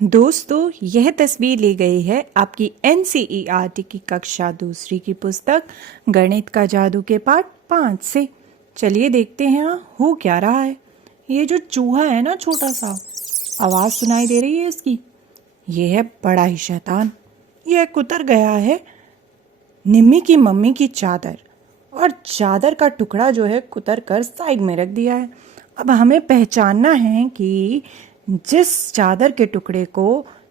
दोस्तों, यह तस्वीर ली गई है आपकी NCERT की कक्षा दूसरी की पुस्तक गणित का जादू के पाठ 5 से। चलिए देखते हैं हो क्या रहा है। ये जो चूहा है ना, छोटा सा, आवाज सुनाई दे रही है इसकी, ये है बड़ा ही शैतान। यह कुतर गया है निम्मी की मम्मी की चादर, और चादर का टुकड़ा जो है कुतर कर साइड में रख दिया है। अब हमें पहचानना है कि जिस चादर के टुकड़े को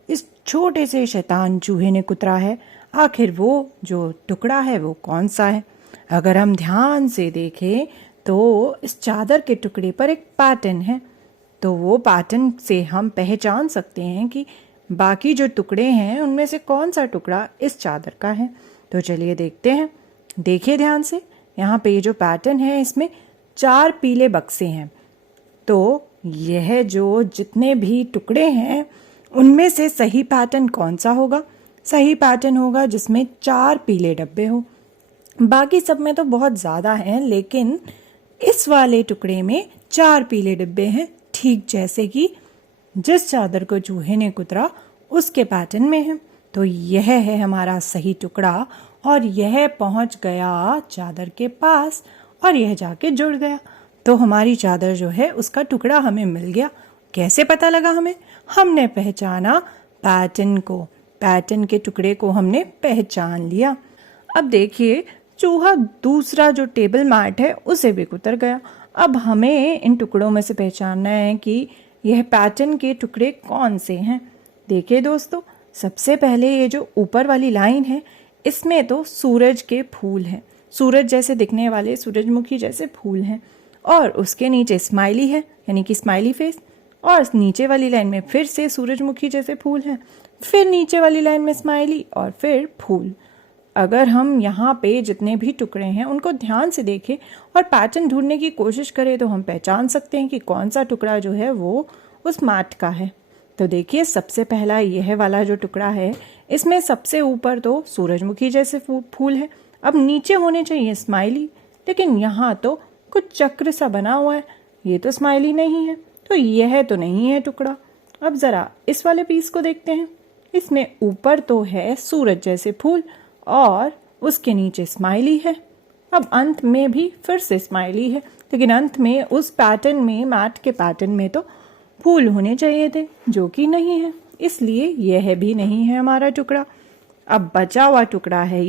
इस छोटे से शैतान चूहे ने कुतरा है, आखिर वो जो टुकड़ा है वो कौन सा है। अगर हम ध्यान से देखें तो इस चादर के टुकड़े पर एक पैटर्न है, तो वो पैटर्न से हम पहचान सकते हैं कि बाकी जो टुकड़े हैं उनमें से कौन सा टुकड़ा इस चादर का है। तो चलिए देखते हैं। देखिए ध्यान से, यहाँ पे ये जो पैटर्न है इसमें 4 पीले बक्से हैं। तो यह जो जितने भी टुकड़े हैं उनमें से सही पैटर्न कौन सा होगा? सही पैटर्न होगा जिसमें 4 पीले डब्बे हो। बाकी सब में तो बहुत ज़्यादा हैं, लेकिन इस वाले टुकड़े में 4 पीले डब्बे हैं, ठीक जैसे कि जिस चादर को चूहे ने कुतरा उसके पैटर्न में है। तो यह है हमारा सही टुकड़ा, और यह पहुंच गया चादर के पास और यह जाके जुड़ गया। तो हमारी चादर जो है उसका टुकड़ा हमें मिल गया। कैसे पता लगा हमें? हमने पहचाना पैटर्न को, पैटर्न के टुकड़े को हमने पहचान लिया। अब देखिए, चूहा दूसरा जो टेबल मैट है उसे भी कुतर गया। अब हमें इन टुकड़ों में से पहचानना है कि यह पैटर्न के टुकड़े कौन से हैं। देखिए दोस्तों, सबसे पहले ये जो ऊपर वाली लाइन है इसमें तो सूरज के फूल हैं, सूरज जैसे दिखने वाले सूरजमुखी जैसे फूल हैं, और उसके नीचे स्माइली है यानी कि स्माइली फेस, और नीचे वाली लाइन में फिर से सूरजमुखी जैसे फूल हैं, फिर नीचे वाली लाइन में स्माइली और फिर फूल। अगर हम यहाँ पे जितने भी टुकड़े हैं उनको ध्यान से देखें और पैटर्न ढूंढने की कोशिश करें तो हम पहचान सकते हैं कि कौन सा टुकड़ा जो है वो उस मैट का है। तो देखिए, सबसे पहला यह वाला जो टुकड़ा है इसमें सबसे ऊपर तो सूरजमुखी जैसे फूल है। अब नीचे होने चाहिए स्माइली, लेकिन यहाँ तो कुछ चक्र सा बना हुआ है, ये तो स्माइली नहीं है, तो यह तो नहीं है टुकड़ा। अब ज़रा इस वाले पीस को देखते हैं। इसमें ऊपर तो है सूरज जैसे फूल और उसके नीचे स्माइली है। अब अंत में भी फिर से स्माइली है, लेकिन अंत में उस पैटर्न में, मैट के पैटर्न में तो फूल होने चाहिए थे, जो कि नहीं है, इसलिए यह भी नहीं है हमारा टुकड़ा। अब बचा हुआ टुकड़ा है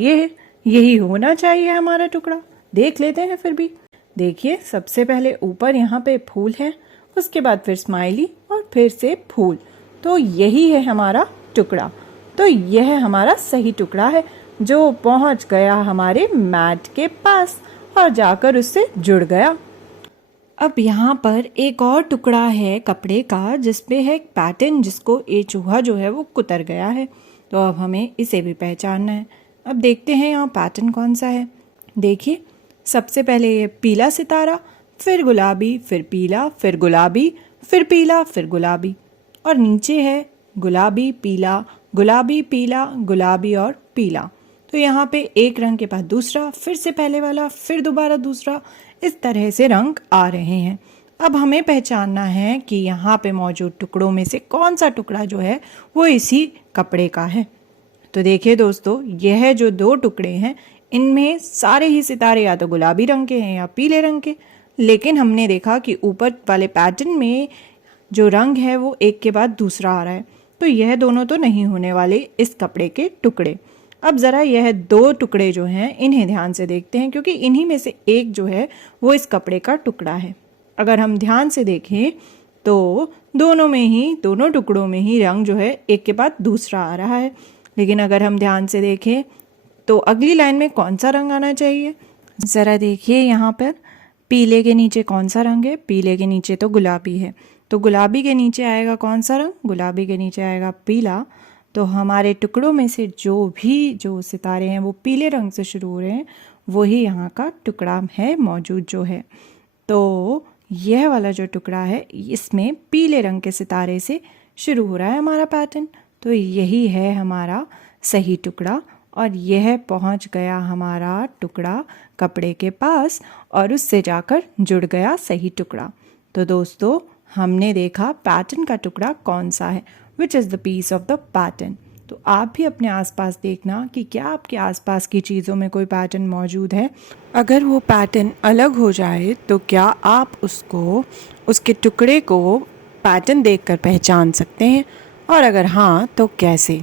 यही होना चाहिए हमारा टुकड़ा। देख लेते हैं फिर भी। देखिए, सबसे पहले ऊपर यहाँ पे फूल है, उसके बाद फिर स्माइली और फिर से फूल, तो यही है हमारा टुकड़ा। तो यह हमारा सही टुकड़ा है जो पहुंच गया हमारे मैट के पास और जाकर उससे जुड़ गया। अब यहाँ पर एक और टुकड़ा है कपड़े का जिसपे है एक पैटर्न, जिसको ये चूहा जो है वो कुतर गया है। तो अब हमें इसे भी पहचानना है। अब देखते हैं यहाँ पैटर्न कौन सा है। देखिए, सबसे पहले ये पीला सितारा, फिर गुलाबी, फिर पीला, फिर गुलाबी, फिर पीला, फिर गुलाबी, और नीचे है गुलाबी पीला, गुलाबी पीला, गुलाबी और पीला। तो यहाँ पे एक रंग के बाद दूसरा, फिर से पहले वाला, फिर दोबारा दूसरा, इस तरह से रंग आ रहे हैं। अब हमें पहचानना है कि यहाँ पे मौजूद टुकड़ों में से कौन सा टुकड़ा जो है वो इसी कपड़े का है। तो देखिए दोस्तों, यह जो 2 टुकड़े हैं इनमें सारे ही सितारे या तो गुलाबी रंग के हैं या पीले रंग के, लेकिन हमने देखा कि ऊपर वाले पैटर्न में जो रंग है वो एक के बाद दूसरा आ रहा है, तो यह दोनों तो नहीं होने वाले इस कपड़े के टुकड़े। अब ज़रा यह 2 टुकड़े जो हैं इन्हें ध्यान से देखते हैं, क्योंकि इन्हीं में से एक जो है वो इस कपड़े का टुकड़ा है। अगर हम ध्यान से देखें तो दोनों टुकड़ों में ही रंग जो है एक के बाद दूसरा आ रहा है, लेकिन अगर हम ध्यान से देखें तो अगली लाइन में कौन सा रंग आना चाहिए? ज़रा देखिए, यहाँ पर पीले के नीचे कौन सा रंग है? पीले के नीचे तो गुलाबी है, तो गुलाबी के नीचे आएगा कौन सा रंग? गुलाबी के नीचे आएगा पीला। तो हमारे टुकड़ों में से जो सितारे हैं वो पीले रंग से शुरू हो रहे हैं, वही यहाँ का टुकड़ा है मौजूद जो है। तो यह वाला जो टुकड़ा है इसमें पीले रंग के सितारे से शुरू हो रहा है हमारा पैटर्न, तो यही है हमारा सही टुकड़ा। और यह पहुंच गया हमारा टुकड़ा कपड़े के पास और उससे जाकर जुड़ गया सही टुकड़ा। तो दोस्तों हमने देखा पैटर्न का टुकड़ा कौन सा है, which is the piece of the pattern. तो आप भी अपने आसपास देखना कि क्या आपके आसपास की चीज़ों में कोई पैटर्न मौजूद है। अगर वो पैटर्न अलग हो जाए तो क्या आप उसको, उसके टुकड़े को पैटर्न देखकर पहचान सकते हैं, और अगर हाँ तो कैसे।